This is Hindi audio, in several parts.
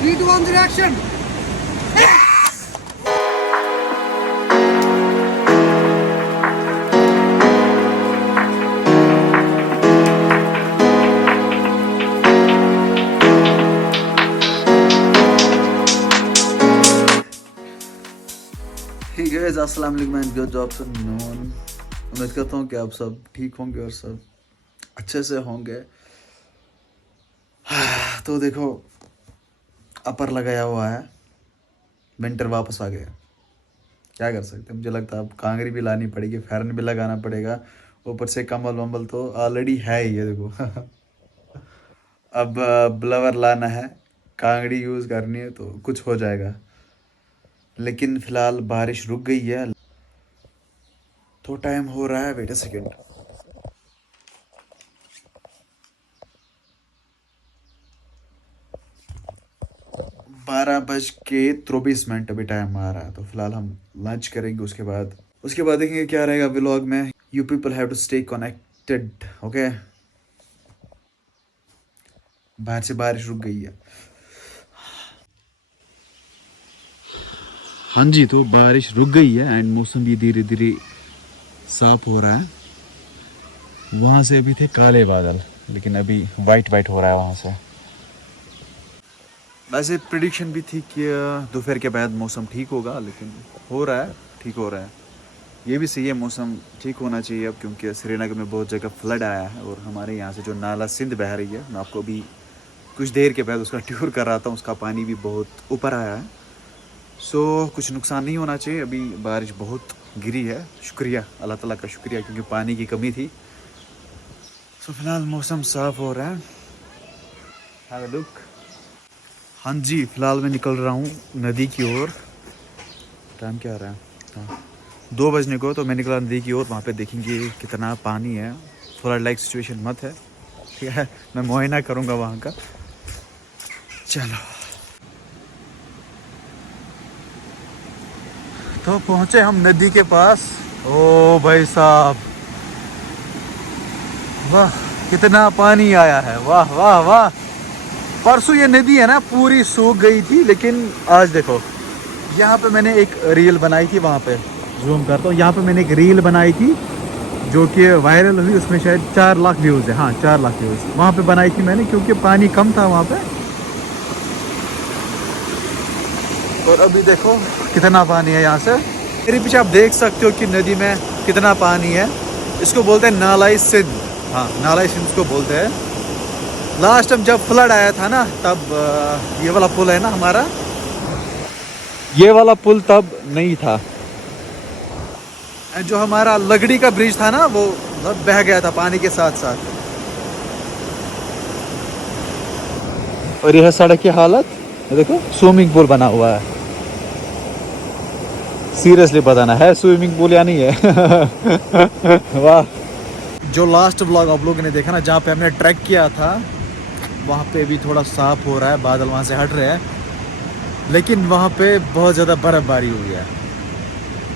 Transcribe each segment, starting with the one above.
3, 2, 1, action! Hey guys, अस्सलाम वालेकुम एंड गुड आफ्टरनून। उम्मीद करता हूँ कि आप सब ठीक होंगे और सब अच्छे से होंगे। तो देखो, अपर लगाया हुआ है, विंटर वापस आ गया। क्या कर सकते हैं, मुझे लगता है अब कांगरी भी लानी पड़ेगी, फैरन भी लगाना पड़ेगा, ऊपर से कम्बल वम्बल तो ऑलरेडी है ही, ये देखो। अब ब्लवर लाना है, कांगड़ी यूज़ करनी है तो कुछ हो जाएगा। लेकिन फ़िलहाल बारिश रुक गई है तो टाइम हो रहा है, वेट अ सेकेंड, 12:24 अभी टाइम आ रहा है। तो फिलहाल हम लंच करेंगे, उसके बाद देखेंगे क्या रहेगा व्लॉग में। You people have to stay connected, okay. बाहर से बारिश रुक गई है। हाँ जी, तो बारिश रुक गई है एंड मौसम भी धीरे धीरे साफ हो रहा है। वहाँ से अभी थे काले बादल, लेकिन अभी वाइट वाइट हो रहा है वहाँ से। वैसे प्रिडिक्शन भी थी कि दोपहर के बाद मौसम ठीक होगा, लेकिन हो रहा है, ठीक हो रहा है। ये भी सही है, मौसम ठीक होना चाहिए अब, क्योंकि श्रीनगर में बहुत जगह फ्लड आया है और हमारे यहाँ से जो नाला सिंध बह रही है, मैं आपको अभी कुछ देर के बाद उसका टूर कर रहा था, उसका पानी भी बहुत ऊपर आया है। सो कुछ नुकसान नहीं होना चाहिए। अभी बारिश बहुत गिरी है, शुक्रिया अल्लाह ताला का, शुक्रिया, क्योंकि पानी की कमी थी। सो फिलहाल मौसम साफ़ हो रहा है। Have a look. हाँ जी, फिलहाल मैं निकल रहा हूँ नदी की ओर। टाइम क्या आ रहा है? हाँ, 2 बजने को, तो मैं निकला नदी की ओर। वहाँ पे देखेंगे कितना पानी है। थोड़ा लाइक सिचुएशन मत है, ठीक है, मैं मुआयना करूँगा वहाँ का। चलो, तो पहुँचे हम नदी के पास। ओ भाई साहब, वाह कितना पानी आया है, वाह वाह वाह। परसों ये नदी है ना पूरी सूख गई थी, लेकिन आज देखो, यहाँ पे मैंने एक रील बनाई थी, वहाँ पे जूम करता हूँ, यहाँ पे मैंने एक रील बनाई थी जो कि वायरल हुई। उसमें शायद 4 लाख व्यूज़ है, हाँ 4 लाख व्यूज़ वहाँ पे बनाई थी मैंने, क्योंकि पानी कम था वहाँ पे। और अभी देखो कितना पानी है यहाँ से। मेरे पीछे आप देख सकते हो कि नदी में कितना पानी है। इसको बोलते हैं नालाई सिंध, हाँ नालाई सिंध इसको बोलते हैं। लास्ट टाइम जब फ्लड आया था ना, तब ये वाला पुल है ना हमारा, ये वाला पुल तब नहीं था। जो हमारा लगड़ी का ब्रिज था ना, वो बह गया था पानी के साथ साथ। और यह सड़क की हालत, ये देखो स्विमिंग पूल बना हुआ है। सीरियसली बताना है स्विमिंग पूल या नहीं है? वाह। जो लास्ट व्लॉग आप लोगों ने देखा ना, जहाँ पे हमने ट्रैक किया था, वहाँ पे भी थोड़ा साफ हो रहा है, बादल वहाँ से हट रहे हैं, लेकिन वहाँ पे बहुत ज़्यादा बर्फबारी हुई है।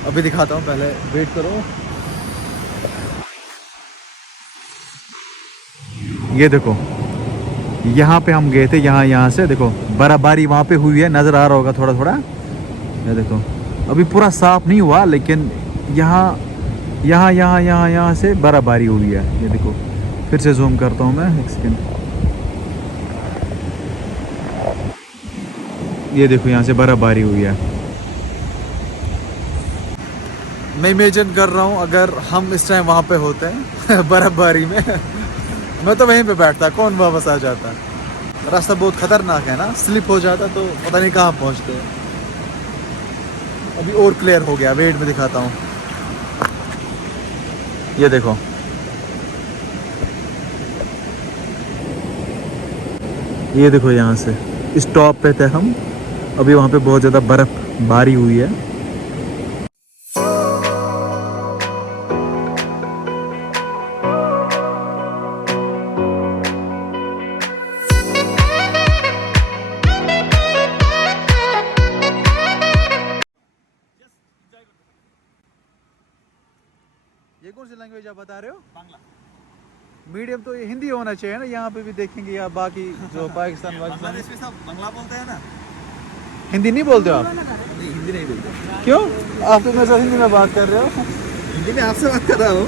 अभी दिखाता हूँ, पहले वेट करो। ये देखो, यहाँ पे हम गए थे, यहाँ से देखो बर्फबारी वहाँ पे हुई है, नज़र आ रहा होगा थोड़ा थोड़ा। ये देखो, अभी पूरा साफ नहीं हुआ, लेकिन यहाँ से बर्फबारी हुई है। ये देखो, फिर से जूम करता हूँ मैं, एक सेकेंड। ये देखो, यहाँ से बर्फबारी हुई है। मैं इमेजिन कर रहा हूँ अगर हम इस टाइम वहाँ पे होते हैं बर्फबारी में, मैं तो वहीं पे बैठता, कौन वापस आ जाता। रास्ता बहुत खतरनाक है ना, स्लिप हो जाता तो पता नहीं कहाँ पहुँचते। अभी और क्लियर हो गया, वेट में दिखाता हूँ। ये देखो, ये देखो, यहाँ से इस टॉप पे थे हम। अभी वहाँ पे बहुत ज़्यादा बर्फबारी हुई है। ये कौन सी लैंग्वेज आप बता रहे हो? बांग्ला। मीडियम तो ये हिंदी होना चाहिए ना, यहाँ पे भी देखेंगे या बाकी जो पाकिस्तान बांग्लादेश में सब बांग्ला बोलते हैं ना। हिंदी नहीं बोलते हो आप? नहीं, हिंदी नहीं बोलते। क्यों? आप तो मेरे साथ हिंदी में बात कर रहे हो। हिंदी में आपसे बात कर रहा हूँ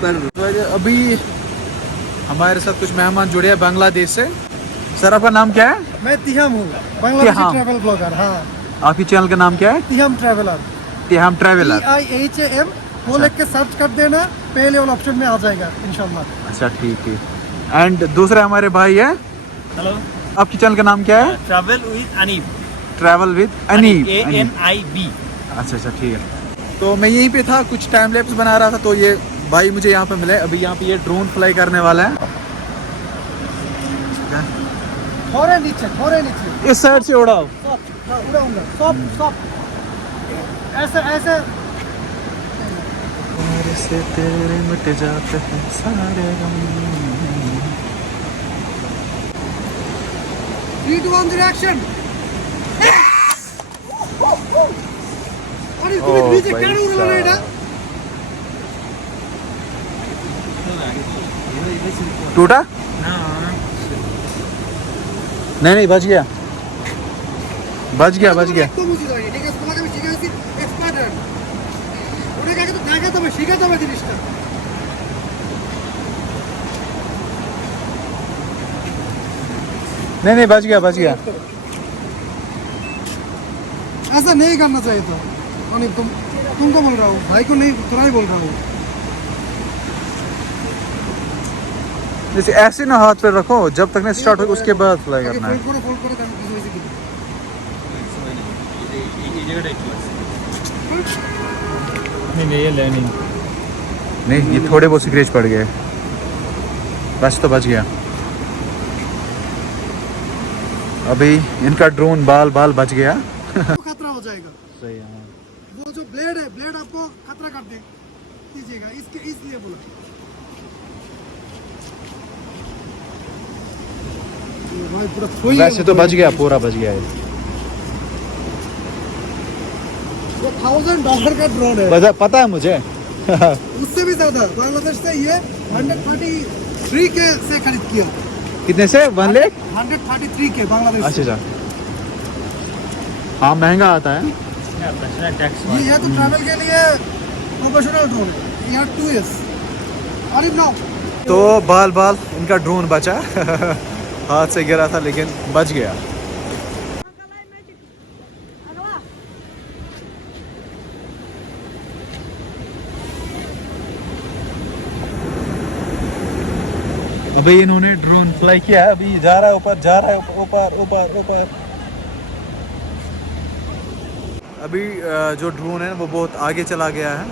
पर तो अभी हमारे साथ कुछ मेहमान जुड़े हैं बांग्लादेश से। सर आपका नाम क्या है? मैं तिहम हूँ, बांग्लादेशी तिहाम। Travel blogger. हाँ, आपकी चैनल का नाम क्या है? तिहम ट्रैवलर। तिहाम ट्रैवलर। TIHAM वो लिख के सर्च कर देना, पहले वाला ऑप्शन में आ जाएगा इंशाल्लाह। अच्छा ठीक है। एंड दूसरे हमारे भाई है, हेलो, आपकी चैनल का नाम क्या है? Travel with Anib, travel with Anib. ANIB। अच्छा अच्छा ठीक है। तो मैं यहीं पे था, कुछ टाइम लैप्स बना रहा था, तो ये भाई मुझे यहाँ पे मिले। अभी यहाँ पे ये ड्रोन फ्लाई करने वाला है। थोड़े नीचे इस साइड से उड़ाओ। उड़ाऊंगा। स्टॉप ऐसे ऐसे। प्यार से तेरे मिट जाते हैं सारे गम। 3 2 1 डायरेक्शन। अरे তুমি নিচে কেন উড়ালে না এটা? टूटा? नहीं बच गया। একদম উঁচু দাঁড়িয়ে, ঠিক আছে? তোমাকে আমি শিখাইছি এক্সপার্ট। ওটাকে আগে তো দেখাতে হবে, শিখাতে হবে জিনিসটা। नहीं बच गया। ऐसा नहीं करना चाहिए तो। अनिल तुमको बोल रहा हूँ, भाई को नहीं, तुम्हारा ही बोल रहा हूँ। जैसे ऐसे ना हाथ पे रखो, जब तक नहीं स्टार्ट हो उसके बाद फ्लाई करना है। फोल्ड करो তাহলে কিছু হয়েছে কি? এই জায়গাটা একটু আছে। नहीं ये थोड़े बहुत स्क्रैच पड़ गए, बस तो बच गया। अभी इनका ड्रोन बाल बच गया। खतरा हो जाएगा। सही है। वो जो ब्लेड है, ब्लेड आपको खतरा कर दीजिएगा, इसलिए बोला। ये भाई पूरा खोई है। वैसे तो बच गया, पूरा बच गया है। ये $1000 का ड्रोन है। पता है मुझे। उससे भी ज्यादा बांग्लादेश से ये 133 के से खरीद किया। कितने से? 1 लाख? 133 के बांग्लादेश से। अच्छा। हाँ महंगा आता है। ये तो ट्रैवल के लिए प्रोफेशनल ड्रोन है। यहाँ 2S। अरे नाउ तो बाल इनका ड्रोन बचा। हाथ से गिरा था लेकिन बच गया। अभी इन्होंने ड्रोन फ्लाई किया, अभी जा रहा है ऊपर। अभी जो ड्रोन है वो बहुत आगे चला गया है,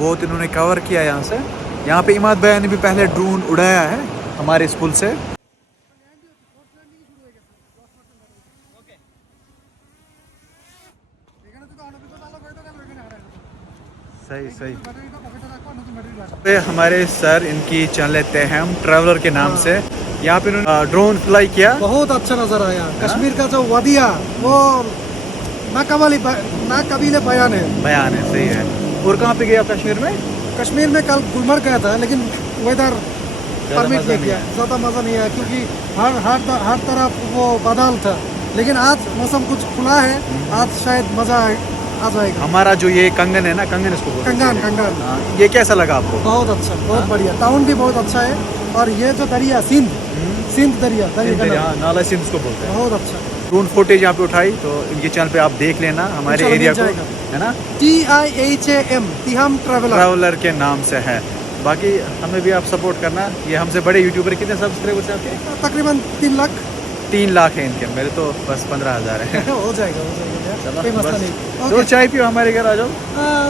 बहुत इन्होंने कवर किया यहाँ से। यहाँ पे इमाद भाई ने भी पहले ड्रोन उड़ाया है हमारे इस पुल से। सही। पे हमारे सर, इनकी चैनल लेते हैं हम ट्रैवलर के नाम से। यहाँ पे इन्होंने ड्रोन फ्लाई किया, बहुत अच्छा नजर आया। कश्मीर का जो वादिया वो ना कबीले बयान है। सही है। और कहाँ पे गया कश्मीर में? कश्मीर में कल गुलमर्ग गया था, लेकिन वेदर परमिट नहीं किया, ज़्यादा मज़ा नहीं आया क्योंकि हर तरफ वो बादल था। लेकिन आज मौसम कुछ खुला है, आज शायद मज़ा आ जाएगा। हमारा जो ये कंगन है ना, कंगन इसको बोलते हैं। कंगन। हाँ, ये कैसा लगा आपको? बहुत अच्छा, बहुत बढ़िया। टाउन भी बहुत अच्छा है। और ये जो दरिया सिंध दरिया नाला सिंध इसको बोलते हैं। बहुत अच्छा। ड्रोन फुटेज यहाँ पे उठाई तो इनके चैनल पे आप देख लेना हमारे एरिया को, है ना। TIHAM तिहाम ट्रैवलर के नाम से है। बाकी हमें भी आप सपोर्ट करना। ये हमसे बड़े यूट्यूबर। कितने सब्सक्राइबर्स हैं आपके? तकरीबन 3 लाख है इनके। मेरे तो बस 15,000 है। हो जाएगा कोई मसला नहीं। दो चाय पियो, हमारे घर आ जाओ।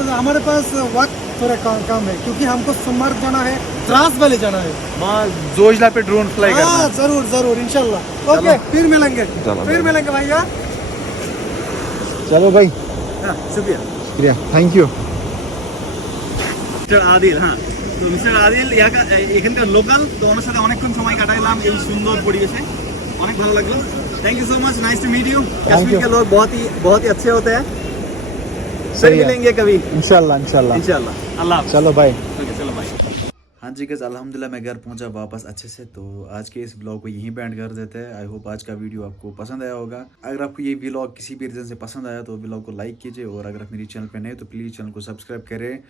हमारे पास वक्त थोड़ा कम है क्योंकि हमको सोमवार जाना है, द्रास वाले जाना है, वहाँ जोजिला पे ड्रोन फ्लाई करना है। जरूर इंशाल्लाह। ओके, फिर मिलेंगे भैया। चलो भाई, शुक्रिया, थैंक यू। মিস্টার আদিল। হ্যাঁ, তো মিস্টার আদিল এখানকার লোকাল, তো ওনার সাথে অনেকক্ষণ সময় কাটাইলাম এই সুন্দর পরিবেশে, অনেক ভালো লাগলো। Thank you so much, nice to meet you. Kashmir के लोग बहुत ही अच्छे होते हैं। फिर मिलेंगे कभी इंशाल्लाह। इंशाल्लाह। अल्लाह हाफ़िज़। चलो बाय। चलो बाय। हाँ जी गज, अल्हम्दुलिल्लाह मैं घर पहुंचा वापस अच्छे से। तो आज के इस ब्लॉग को यहीं पे एंड कर देते हैं। आई होप आज का वीडियो आपको पसंद आया होगा। अगर आपको ये व्लॉग किसी भी रीज़न से पसंद आया तो व्लॉग को लाइक कीजिए, और अगर आप मेरी चैनल पे नए तो प्लीज़ चैनल को सब्सक्राइब करें।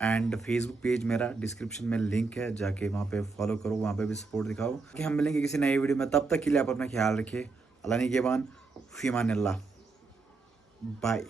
एंड फेसबुक पेज मेरा डिस्क्रिप्शन में लिंक है, जाके वहाँ पे फॉलो करो, वहाँ पे भी सपोर्ट दिखाओ। कि हम मिलेंगे किसी नए वीडियो में, तब तक के लिए आप अपना ख्याल रखिए। अल्लाह निगहबान, फ़ी अमान अल्लाह, बाय।